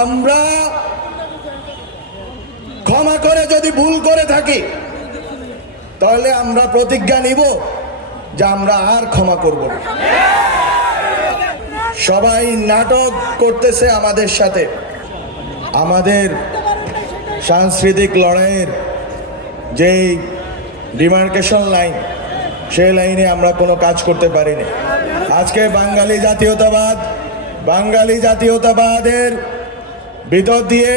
আমরা ক্ষমা করে যদি ভুল করে থাকি তাহলে আমরা প্রতিজ্ঞা নিব যে আমরা আর ক্ষমা করব না। সবাই নাটক করতেছে আমাদের সাথে। আমাদের সাংস্কৃতিক লড়াইয়ের যেই ডিমার্কেশন লাইন, সেই লাইনে আমরা কোনো কাজ করতে পারিনি। আজকে বাঙালি জাতীয়তাবাদের ভিতর দিয়ে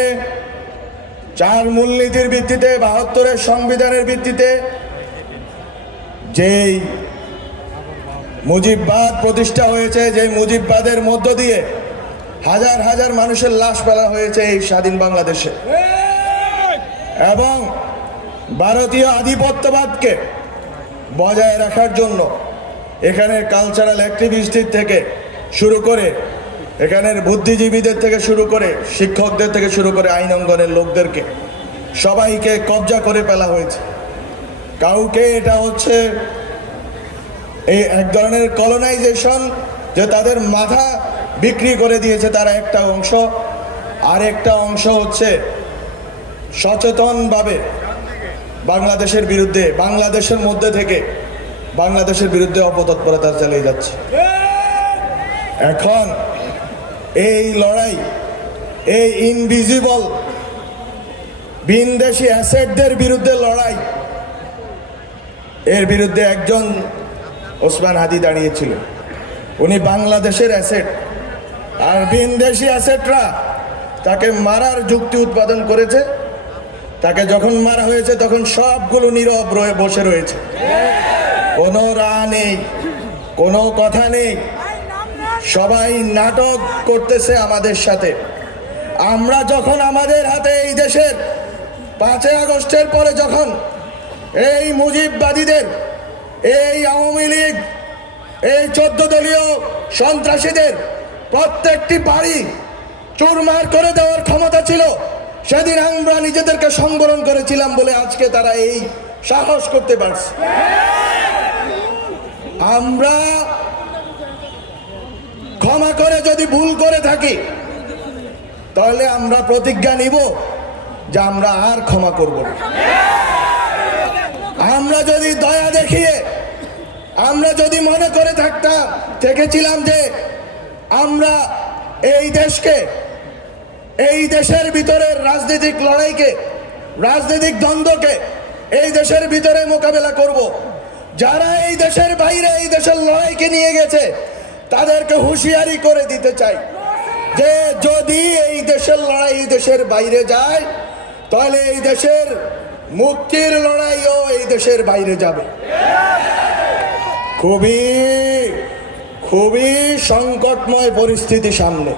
4 মূলনীতির ভিত্তিতে 72-এর সংবিধানের ভিত্তিতে যেই মুজিববাদ প্রতিষ্ঠা হয়েছে, যে মুজিববাদের মধ্য দিয়ে হাজার হাজার মানুষের লাশ ফেলা হয়েছে এই স্বাধীন বাংলাদেশে, এবং ভারতীয় আধিপত্যবাদকে বজায় রাখার জন্য এখানের কালচারাল অ্যাক্টিভিস্টদের থেকে শুরু করে, এখানের বুদ্ধিজীবীদের থেকে শুরু করে, শিক্ষকদের থেকে শুরু করে আইন অঙ্গনের লোকদেরকে সবাইকে কবজা করে ফেলা হয়েছে। কাউকে এটা হচ্ছে এই এক ধরনের কলোনাইজেশন, যে তাদের মাথা বিক্রি করে দিয়েছে তারা একটা অংশ, আর একটা অংশ হচ্ছে সচেতনভাবে বাংলাদেশের বিরুদ্ধে, বাংলাদেশের মধ্যে থেকে বাংলাদেশের বিরুদ্ধে অপতৎপরতা চালিয়ে যাচ্ছে। এখন এই লড়াই, এই ইনভিজিবল ভিনদেশি অ্যাসেটদের বিরুদ্ধে লড়াই, এর বিরুদ্ধে একজন ওসমান হাদি দাঁড়িয়েছিল। উনি বাংলাদেশের অ্যাসেট, আর ভিনদেশি অ্যাসেটরা তাকে মারার যুক্তি উৎপাদন করেছে। তাকে যখন মারা হয়েছে তখন সবগুলো নীরব বসে রয়েছে, কোনো রা নেই, কোনো কথা নেই। সবাই নাটক করতেছে আমাদের সাথে। আমরা যখন আমাদের হাতে এই দেশের 5 আগস্টের পরে যখন এই মুজিববাদীদের, এই আওয়ামী লীগ, এই 14 দলীয় সন্ত্রাসীদের প্রত্যেকটি বাড়ি চুরমার করে দেওয়ার ক্ষমতা ছিল, সেদিন আমরা নিজেদেরকে সংবরণ করেছিলাম বলে আজকে তারা এই সাহস করতে পারছে। আমরা ক্ষমা করে যদি ভুল করে থাকি তাহলে আমরা প্রতিজ্ঞা নিব যে আমরা আর ক্ষমা করব না। আমরা যদি দয়া দেখিয়ে, আমরা যদি মনে করে থেকেছিলাম যে আমরা এই দেশকে, এই দেশের ভিতরের রাজনৈতিক লড়াইকে, রাজনৈতিক দ্বন্দ্বকে এই দেশের ভিতরে মোকাবেলা করব, যারা এই দেশের বাইরে এই দেশের লড়াইকে নিয়ে গেছে তাদেরকে হুঁশিয়ারি করে দিতে চাই যে যদি এই দেশের লড়াই এই দেশের বাইরে যায় তাহলে এই দেশের মুক্তির লড়াইও এই দেশের বাইরে যাবে। খুবই খুবই সংকটময় পরিস্থিতি সামনে,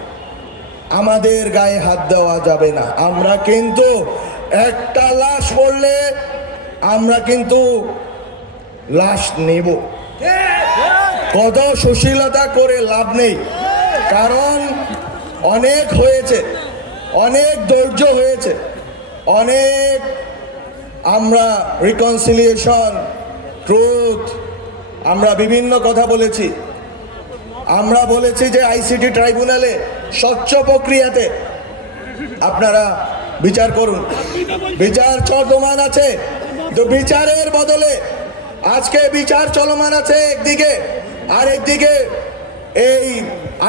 আমাদের গায়ে হাত দেওয়া যাবে না। আমরা কিন্তু একটা লাশ পড়লে আমরা কিন্তু লাশ নেব। কত সুশীলতা করে লাভ নেই, কারণ অনেক হয়েছে, অনেক ধৈর্য হয়েছে, অনেক আমরা রিকনসিলিয়েশন, ট্রুথ, আমরা বিভিন্ন কথা বলেছি। আমরা বলেছি যে আইসিটি ট্রাইব্যুনালে স্বচ্ছ প্রক্রিয়াতে আপনারা বিচার করুন। বিচার চলমান আছে, তো বিচারের বদলে আজকে বিচার চলমান আছে একদিকে, আর একদিকে এই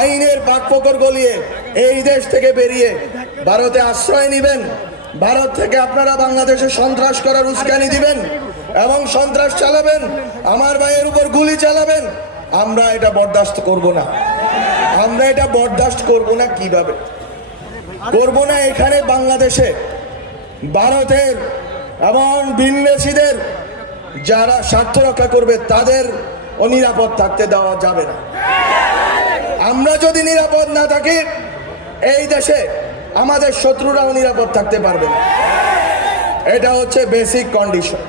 আইনের পাকপোকর গলিয়ে এই দেশ থেকে বেরিয়ে ভারতে আশ্রয় নেবেন। ভারত থেকে আপনারা বাংলাদেশে সন্ত্রাস করার উস্কানি দিবেন এবং সন্ত্রাস চালাবেন, আমার ভাইয়ের উপর গুলি চালাবেন। আমরা এটা বরদাস্ত করব না। আমরা এটা বরদাস্ত করব না। কিভাবে করব না? এখানে বাংলাদেশে ভারতের এবং ভিনদেশীদের যারা স্বার্থ রক্ষা করবে তাদের অনিরাপদ থাকতে দেওয়া যাবে না। আমরা যদি নিরাপদ না থাকি এই দেশে আমাদের শত্রুরাও নিরাপদ থাকতে পারবে না। এটা হচ্ছে বেসিক কন্ডিশন।